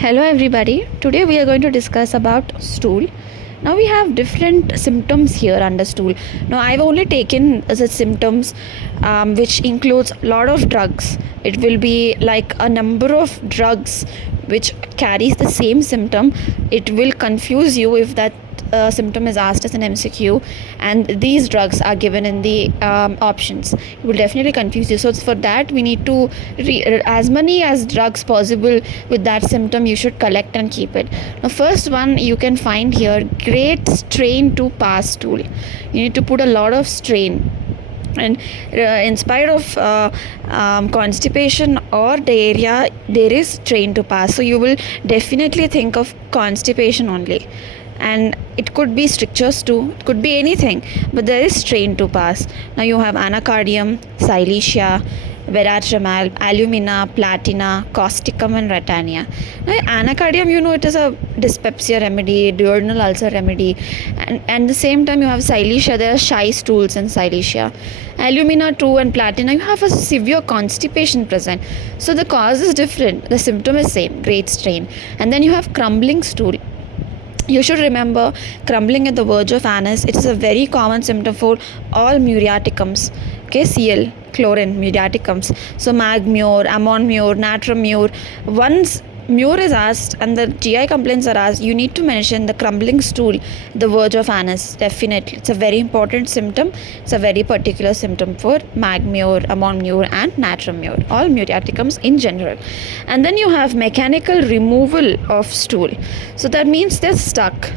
Hello everybody. Today we are going to discuss about stool. Now we have different symptoms here under stool. Now I've only taken the symptoms which includes a lot of drugs. It will be like a number of drugs which carries the same symptom. It will confuse you if that symptom is asked as an MCQ and these drugs are given in the options. It will definitely confuse you. So for that we need to as many as drugs possible with that symptom you should collect and keep it. Now first one you can find here, great strain to pass stool. You need to put a lot of strain, and in spite of constipation or diarrhea there is strain to pass, so you will definitely think of constipation only, and it could be strictures too, it could be anything, but there is strain to pass. Now you have anacardium, silicea, veratrum, alumina, platina, causticum and retania. Now anacardium, it is a dyspepsia remedy, duodenal ulcer remedy, and at the same time you have silicea, there are shy stools in silicea. Alumina too and platina, you have a severe constipation present, so the cause is different, the symptom is same, great strain. And then you have crumbling stool. You should remember, crumbling at the verge of anus, it is a very common symptom for all muriaticums. Okay, Cl, chlorine, muriaticums. So magmure, ammon-mure, natrum-mure. Once mure is asked and the GI complaints are asked, you need to mention the crumbling stool, the verge of anus. Definitely, it's a very important symptom. It's a very particular symptom for magmure, ammon-mure and natrum-mure, all muriaticums in general. And then you have mechanical removal of stool. So that means they're stuck.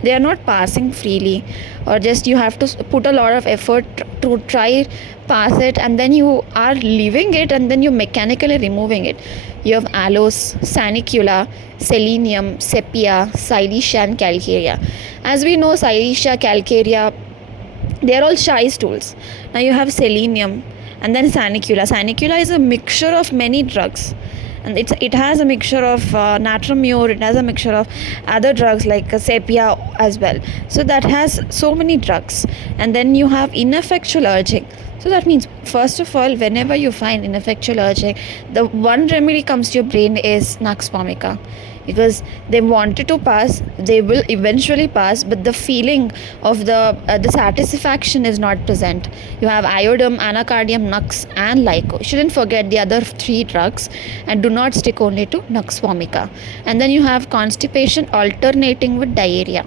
They are not passing freely, or just you have to put a lot of effort to try pass it, and then you are leaving it and then you're mechanically removing it. You have aloes, sanicula, selenium, sepia, silicea and calcarea. As we know, silicea, calcarea, they are all shy stools. Now you have selenium and then sanicula. Sanicula is a mixture of many drugs, and it has a mixture of natrum-mure, it has a mixture of other drugs like sepia as well. So that has so many drugs. And then you have ineffectual urging. So that means, first of all, whenever you find ineffectual urging, the one remedy comes to your brain is nux vomica, because they wanted to pass, they will eventually pass, but the feeling of the satisfaction is not present. You have iodum, anacardium, nux and lyco. You shouldn't forget the other three drugs and do not stick only to nux vomica. And then you have constipation alternating with diarrhea.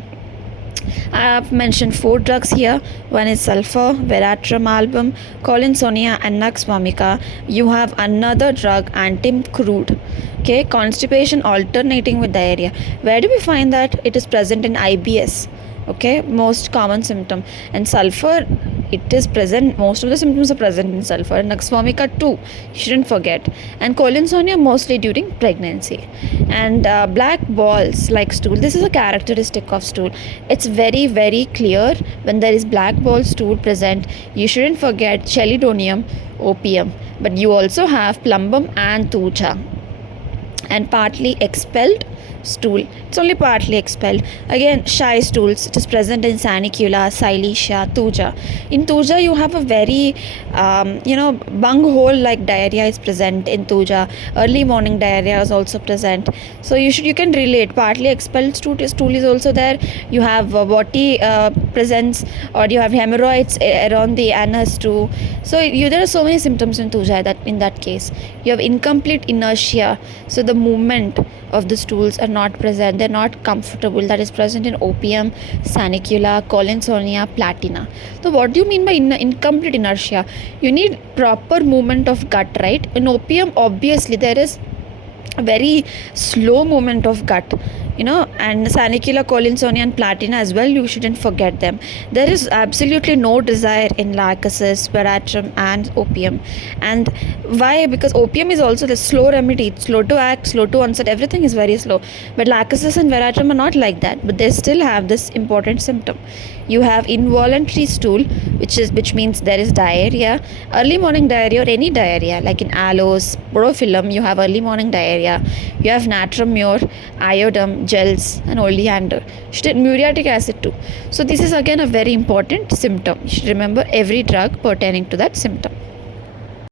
I have mentioned 4 drugs here. One is sulfur, veratrum album, collinsonia and nux vomica. You have another drug, antim crude. Okay, constipation alternating with diarrhea. Where do we find that? It is present in IBS. Okay, most common symptom. And sulfur, it is present, most of the symptoms are present in sulfur. And nux vomica too, you shouldn't forget. And collinsonia mostly during pregnancy. And black balls like stool, this is a characteristic of stool. It's very, very clear when there is black ball stool present. You shouldn't forget chelidonium, opium. But you also have plumbum and thuja. And partly expelled stool, it's only partly expelled. Again, shy stools, it is present in sanicula, silicea, thuja. In thuja you have a very bung hole like diarrhea is present in thuja. Early morning diarrhea is also present, so you can relate. Partly expelled stool is also there. You have body presence, or you have hemorrhoids around the anus too. So there are so many symptoms in thuja that in that case you have incomplete inertia, so the movement of the stools are not present, they're not comfortable. That is present in opium, sanicula, collinsonia, platina. So what do you mean by incomplete inertia? You need proper movement of gut, right? In opium, obviously there is a very slow movement of gut, and sanicula, collinsonia and platina as well, you shouldn't forget them. There is absolutely no desire in lachesis, veratrum and opium. And why? Because opium is also the slow remedy, it's slow to act, slow to onset, everything is very slow. But lachesis and veratrum are not like that, but they still have this important symptom. You have involuntary stool, which means there is diarrhea, early morning diarrhea or any diarrhea, like in aloes, porphyrim, you have early morning diarrhea. You have natrum-mure, iodum, gels and oleander. Muriatic acid too. So this is again a very important symptom. You should remember every drug pertaining to that symptom.